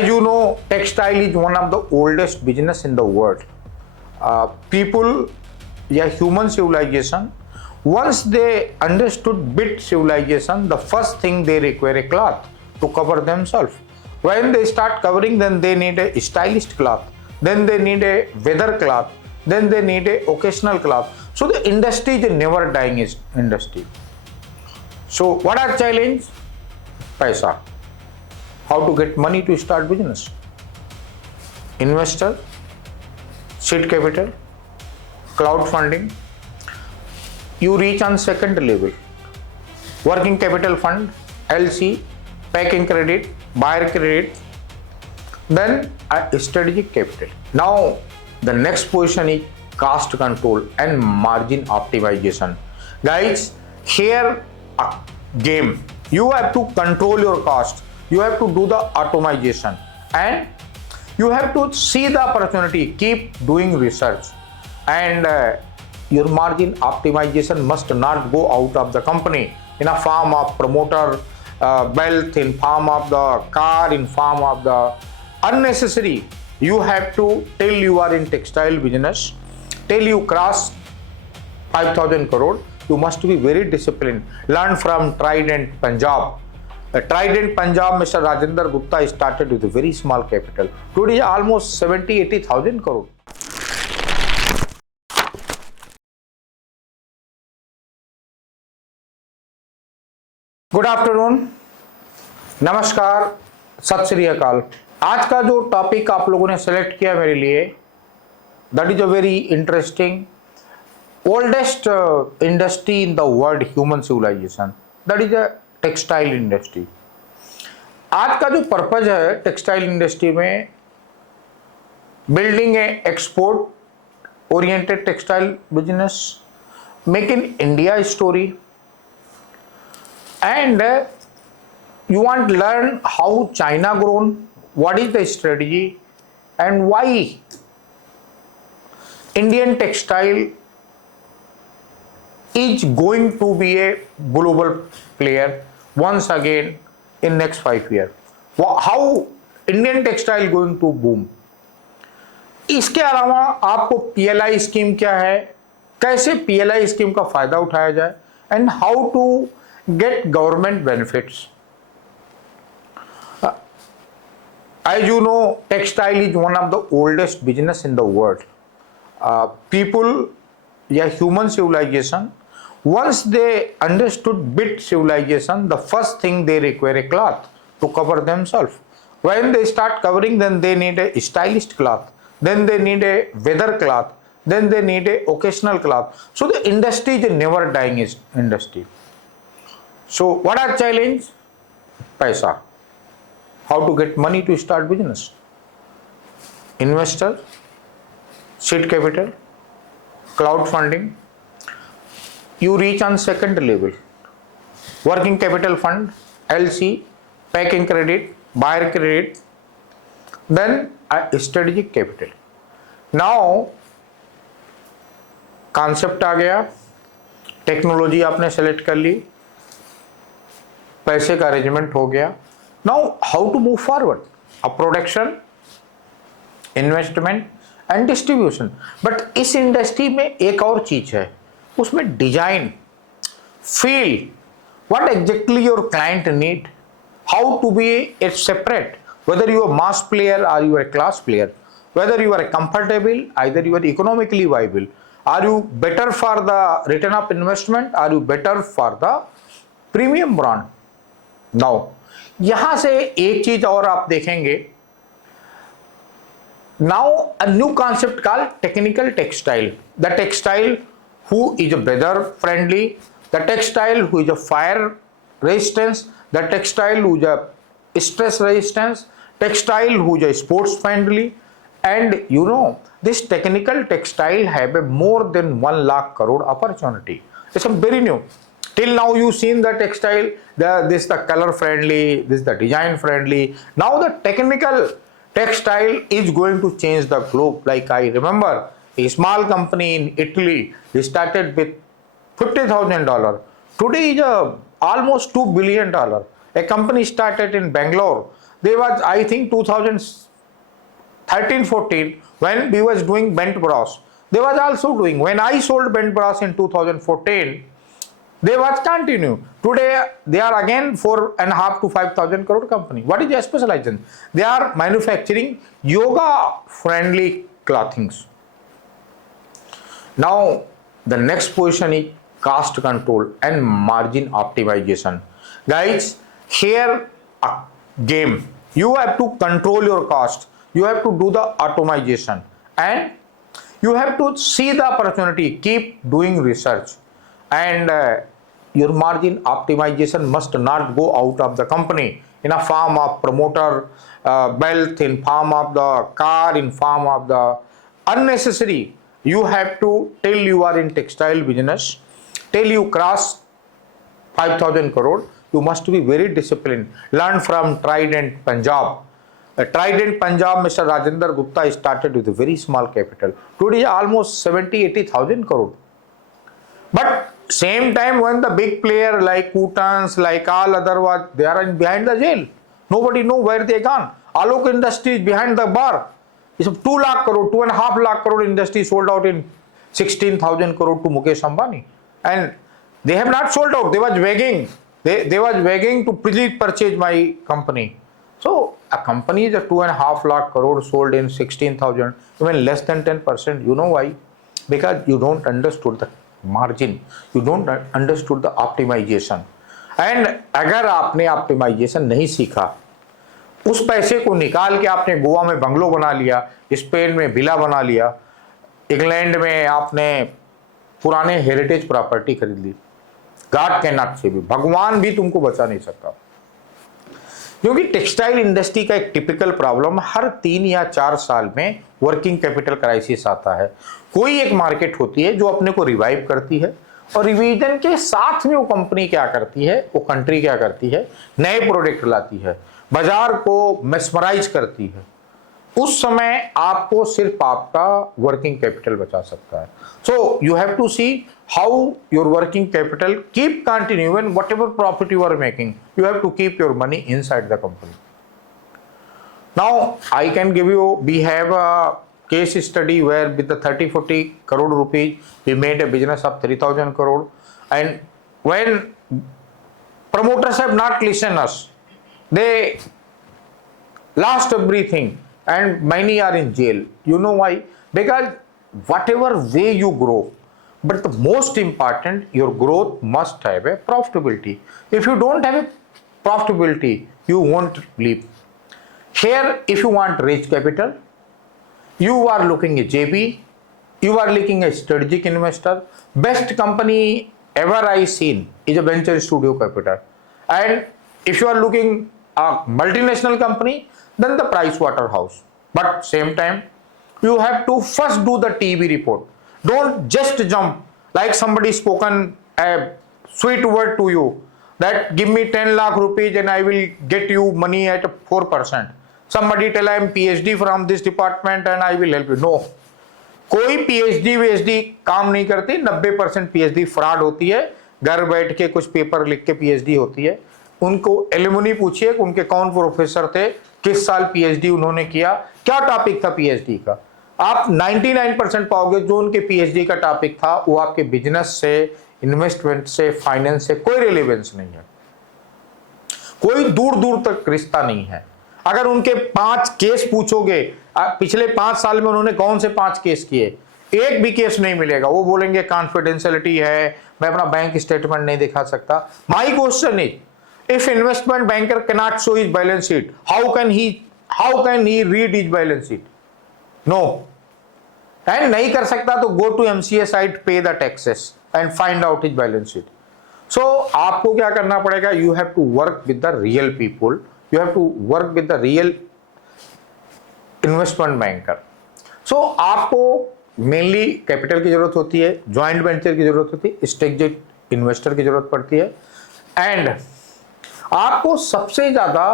As you know, textile is one of the oldest business in the world. People, yeah, human civilization, once they understood bit civilization, the first thing they require a cloth to cover themselves. When they start covering, then they need a stylist cloth, then they need a weather cloth, then they need a occasional cloth. So the industry is a never dying industry. So what are challenge? Paisa. How to get money to start business? Investor, seed capital, crowdfunding. You reach on second level. Working capital fund, LC, packing credit, buyer credit, then a strategic capital. Now the next position is cost control and margin optimization. Guys, here a game. You have to control your cost. You have to do the automation and you have to see the opportunity, keep doing research, and your margin optimization must not go out of the company in a form of promoter wealth, in form of the car, in form of the unnecessary. You have to till you are in textile business, till you cross 5,000 crore, you must be very disciplined. Learn from Trident Punjab. Trident Punjab, Mr. Rajendra Gupta started with a very small capital. Today almost 70-80,000 crore. Good afternoon, नमस्कार, सत श्री अकाल। आज का जो टॉपिक आप लोगों ने सेलेक्ट किया मेरे लिए, that is a very interesting, oldest industry in the world, human civilization, that is a textile industry. आज का जो पर्पज है टेक्सटाइल इंडस्ट्री में, building a export oriented textile business, make in India story, and you want to learn how China grown, what is the strategy, and why Indian textile is going to be a global player once again in next 5 years. How Indian textile going to boom. इसके अलावा आपको PLI scheme क्या है, कैसे PLI scheme का फायदा उठाया जाए, and how to get government benefits. As you know, textile is one of the oldest business in the world. People, yeah, human civilization, once they understood bit civilization, the first thing they require a cloth to cover themselves. When they start covering, then they need a stylist cloth, then they need a weather cloth, then they need a occasional cloth. So the industry is a never dying industry. So what are challenge? Paisa. How to get money to start business? Investor, seed capital, crowdfunding. You reach on second level. Working capital fund, LC, packing credit, buyer credit, then a strategic capital. Now concept आ गया, टेक्नोलॉजी आपने सेलेक्ट कर ली, पैसे का arrangement हो गया। Now how to move forward, a production, investment and distribution. But इस industry में एक और चीज है, उसमें design, feel, what exactly your client need, how to be a separate, whether you are mass player or you are class player, whether you are comfortable, either you are economically viable, are you better for the return of investment, are you better for the premium brand. Now यहां से एक चीज और आप देखेंगे, now a new concept called technical textile, the textile who is whether friendly, the textile who is fire resistance, the textile who is stress resistance, textile who is sports friendly, and you know this technical textile have a more than 1 lakh crore opportunity. It's a very new. Till now you seen the textile, this the color friendly, this the design friendly. Now the technical textile is going to change the globe. Like I remember a small company in Italy, they started with $50,000. Today is almost $2 billion. A company started in Bangalore, They was, I think, 2013-14 when we was doing bent brass. They was also doing. When I sold bent brass in 2014, they was continue. Today they are again 4.5 to 5,000 crore company. What is their specialization? They are manufacturing yoga friendly clothings. Now the next position is cost control and margin optimization. Guys, here a game. You have to control your cost. You have to do the automation and you have to see the opportunity. Keep doing research and your margin optimization must not go out of the company in a form of promoter wealth, in form of the car, in form of the unnecessary. You have to, till you are in textile business, till you cross 5,000 crore, you must be very disciplined. Learn from Trident Punjab. Trident Punjab, Mr. Rajendra Gupta started with a very small capital. Today almost 70-80,000 crore. But same time when the big player like Kutans, like all other was, they are behind the jail. Nobody know where they gone. Alok Industries behind the bar. It's a 2 lakh crore, 2.5 lakh crore industry sold out in 16,000 crore to Mukesh Ambani. And they have not sold out. They was begging. They was begging to please purchase my company. So a company is a 2.5 lakh crore sold in 16,000, even less than 10%. You know why? Because you don't understood the margin. You don't understood the optimization. And अगर आपने optimization नहीं सीखा, उस पैसे को निकाल के आपने गोवा में बंगलो बना लिया, स्पेन में विला बना लिया, इंग्लैंड में आपने पुराने हेरिटेज प्रॉपर्टी खरीद ली, God can not save you, भगवान भी तुमको बचा नहीं सकता. क्योंकि टेक्सटाइल इंडस्ट्री का एक टिपिकल प्रॉब्लम हर 3 या 4 साल में वर्किंग कैपिटल क्राइसिस आता है. कोई एक मार्केट होती है जो अपने को रिवाइव करती है और रिवीजन के साथ में वो कंपनी क्या करती है, वो कंट्री क्या करती है, नए प्रोडक्ट लाती है, बाजार को मेस्मराइज करती है. उस समय आपको सिर्फ आपका वर्किंग कैपिटल बचा सकता है. So you have to see how your working capital keep continue and whatever profit you are making, you have to keep your money inside the company. Now I can give you, we have a case study where with the 30-40 crore rupees we made a business of 3,000 crore, and when promoters have not listened us, they lost everything and many are in jail. You know why? Because whatever way you grow, but the most important, your growth must have a profitability. If you don't have a profitability, you won't leap. Here, if you want raise capital, you are looking at JB, you are looking at strategic investor. Best company ever I seen is a venture studio capital. And if you are looking a multinational company, then the Price Waterhouse. But same time, you have to first do the TB report. Don't just jump like somebody spoken a sweet word to you that give me 10 lakh rupees and I will get you money at 4%. Somebody tell I am PhD from this department and I will help you. No. कोई PhD VhD काम नहीं करती. 90% PhD fraud होती है. घर बैठ के कुछ पेपर लिख के PhD होती है. उनको एलुमनी पूछिए कि उनके कौन प्रोफेसर थे, किस साल PhD उन्होंने किया, क्या टॉपिक था PhD का. आप 99% पाओगे जो उनके PhD का टॉपिक था वो आपके बिजनेस से, इन्वेस्टमेंट से, फाइनेंस से कोई रिलेवेंस नहीं है. कोई दूर दूर तक रिश्ता नहीं है. अगर उनके 5 केस पूछोगे, पिछले 5 साल में उन्होंने कौन से 5 केस किए, एक भी केस नहीं मिलेगा. वो बोलेंगे कॉन्फिडेंशियलिटी है, मैं अपना बैंक स्टेटमेंट नहीं दिखा सकता. My question is, if investment banker cannot show his balance sheet, how can he read his balance sheet? No. And नहीं कर सकता तो go to MCA site, pay the taxes and find out his balance sheet. So आपको क्या करना पड़ेगा? You have to work with the real people. You have to work with the real investment banker. So आपको mainly capital की जरूरत होती है, joint venture की जरूरत होती है, strategic investor की जरूरत पड़ती है, and आपको सबसे ज्यादा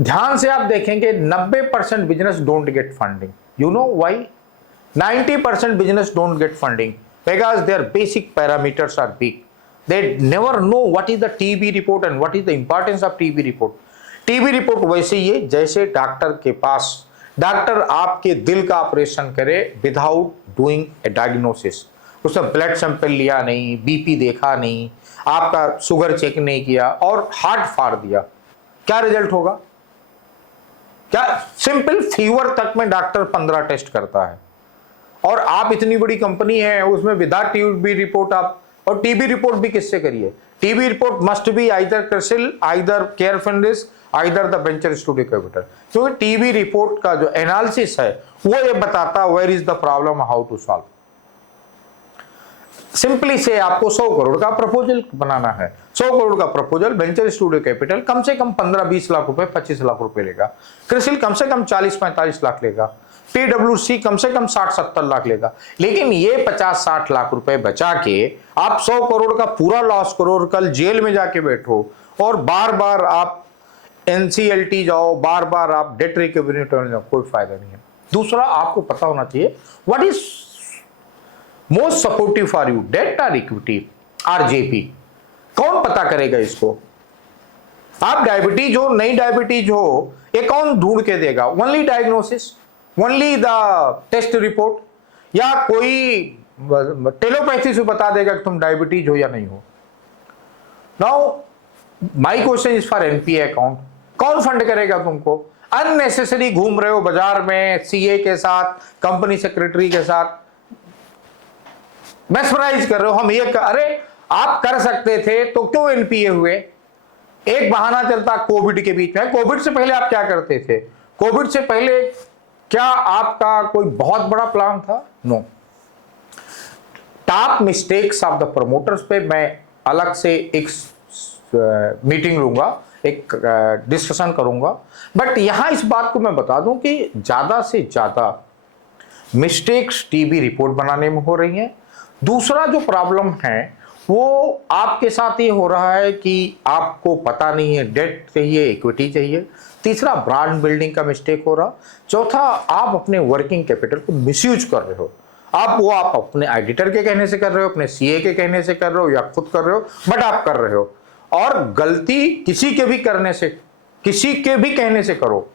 ध्यान से आप देखेंगे 90% business don't get funding. You know why? 90% business don't get funding because their basic parameters are weak. They never know what is the TB report and what is the importance of TB report. TB report वैसे ही है जैसे डॉक्टर आपके दिल का ऑपरेशन करे without doing a diagnosis. उसने blood sample लिया नहीं, बीपी देखा नहीं, आपका शुगर चेक नहीं किया और हार्ट फाड़ दिया, क्या रिजल्ट होगा? क्या सिंपल फीवर तक में डॉक्टर 15 टेस्ट करता है, और आप इतनी बड़ी कंपनी है उसमें विदाउट टीबी रिपोर्ट आप, और टीबी रिपोर्ट भी किससे करिए? TB report must be either CRISIL, either Care Finish, either the Venture Studio Capital. क्योंकि टीबी रिपोर्ट का जो एनालिसिस है वो ये बताता where is the problem, how to solve. Simply से आपको 100 करोड़ का प्रपोजल बनाना है। 100 करोड़ का प्रपोजल वेंचर स्टूडियो कैपिटल कम से कम 15-20 लाख रुपए, 25 लाख रुपए लेगा। क्रिसिल कम से कम 40-45 लाख लेगा। पीडब्ल्यूसी कम से कम 60-70 लाख लेगा। लेकिन ये 50-60 लाख रुपए बचा के आप 100 करोड़ का पूरा लॉस करो और कल जेल में जाके बैठो और बार बार आप एनसीएलटी जाओ, बार बार आप डेट रिकवरी जाओ, कोई फायदा नहीं है। दूसरा आपको पता होना चाहिए what is most supportive for you, debt और इक्विटी और जेपी। कौन पता करेगा इसको? आप डायबिटीज हो, नई डायबिटीज हो, ये कौन ढूंढ के देगा? Only diagnosis, only the test report, या कोई टेलोपैथी से बता देगा कि तुम डायबिटीज हो या नहीं हो? Now my question is for NPA account, कौन फंड करेगा तुमको? अननेसेसरी घूम रहे हो बाजार में सीए के साथ, कंपनी सेक्रेटरी के साथ, मेस्मराइज कर रहे हो। हम ये अरे आप कर सकते थे तो क्यों एनपीए हुए? एक बहाना चलता कोविड के बीच में। कोविड से पहले आप क्या करते थे? कोविड से पहले क्या आपका कोई बहुत बड़ा प्लान था? No. Top mistakes of the promoters पे मैं अलग से एक मीटिंग लूंगा, एक डिस्कशन करूंगा। बट यहां इस बात को मैं बता दूं कि ज्यादा से ज्यादा मिस्टेक्स टीबी रिपोर्ट बनाने में हो रही हैं। दूसरा जो प्रॉब्लम है वो आपके साथ ये हो रहा है कि आपको पता नहीं है डेट चाहिए, इक्विटी चाहिए। तीसरा ब्रांड बिल्डिंग का मिस्टेक हो रहा। चौथा आप अपने वर्किंग कैपिटल को मिसयूज कर रहे हो। आप अपने ऑडिटर के कहने से कर रहे हो, अपने सीए के कहने से कर रहे हो, या खुद कर रहे हो, बट आप कर रहे हो। और गलती किसी के भी करने से, किसी के भी कहने से करो,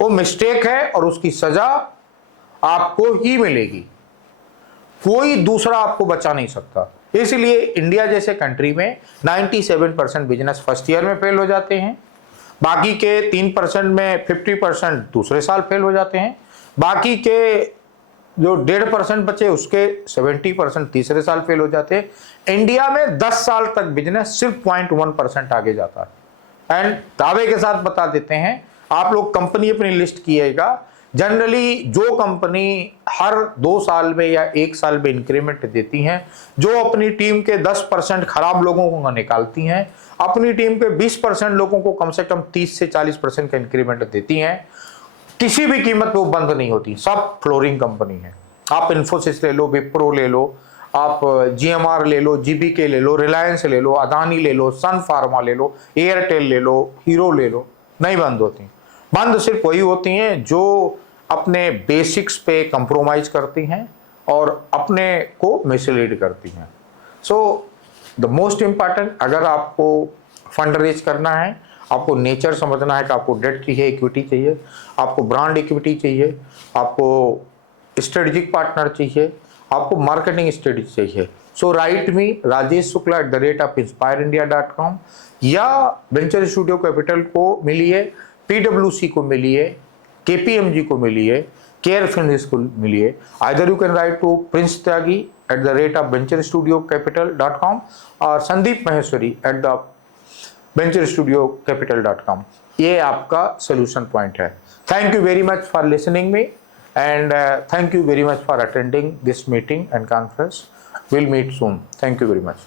वो मिस्टेक है और उसकी सजा आपको ही मिलेगी। कोई दूसरा आपको बचा नहीं सकता। इसलिए इंडिया जैसे कंट्री में 97% बिजनेस फर्स्ट ईयर में फेल हो जाते हैं, बाकी के 3% में 50% दूसरे साल फेल हो जाते हैं, बाकी के जो 1.5% बचे उसके 70% तीसरे साल फेल हो जाते हैं। इंडिया में 10 साल तक बिजनेस सिर्फ 0.1% आगे जाता है। एंड दावे के साथ बता देते हैं, आप लोग कंपनी अपनी लिस्ट कीजिएगा, जनरली जो कंपनी हर 2 साल में या 1 साल में इंक्रीमेंट देती हैं, जो अपनी टीम के 10% खराब लोगों को निकालती हैं, अपनी टीम के 20% लोगों को कम से कम 30 से 40% का इंक्रीमेंट देती हैं, किसी भी कीमत पे वो बंद नहीं होती। सब फ्लोरिंग कंपनी है। आप इन्फोसिस ले लो, विप्रो ले लो, आप जीएमआर ले लो, जीबीके ले लो, रिलायंस ले लो, अदानी ले लो, सन फार्मा ले लो, एयरटेल ले लो, हीरो ले लो, नहीं बंद होती। बंद सिर्फ वही होती हैं जो अपने बेसिक्स पे कंप्रोमाइज करती हैं और अपने को मिसलीड करती हैं। सो द मोस्ट इम्पॉर्टेंट, अगर आपको फंड रेज करना है, आपको नेचर समझना है कि आपको डेट चाहिए, इक्विटी चाहिए, आपको ब्रांड इक्विटी चाहिए, आपको स्ट्रेटेजिक पार्टनर चाहिए, आपको मार्केटिंग स्ट्रेटेजी चाहिए। सो राइट मी rajesh.shukla@inspireindia.com, या वेंचर स्टूडियो कैपिटल को मिलिए, पीडब्ल्यूसी को मिलिए, केपीएमजी को मिलिए, केयर फिनिश को मिलिए। Either you can write to Prince Tyagi @venturestudiocapital.com और संदीप महेश्वरी @venturestudiocapital.com। ये आपका सोल्यूशन पॉइंट है। Thank you very much for listening me and thank you very much for attending this meeting and conference. We'll meet soon. Thank you very much.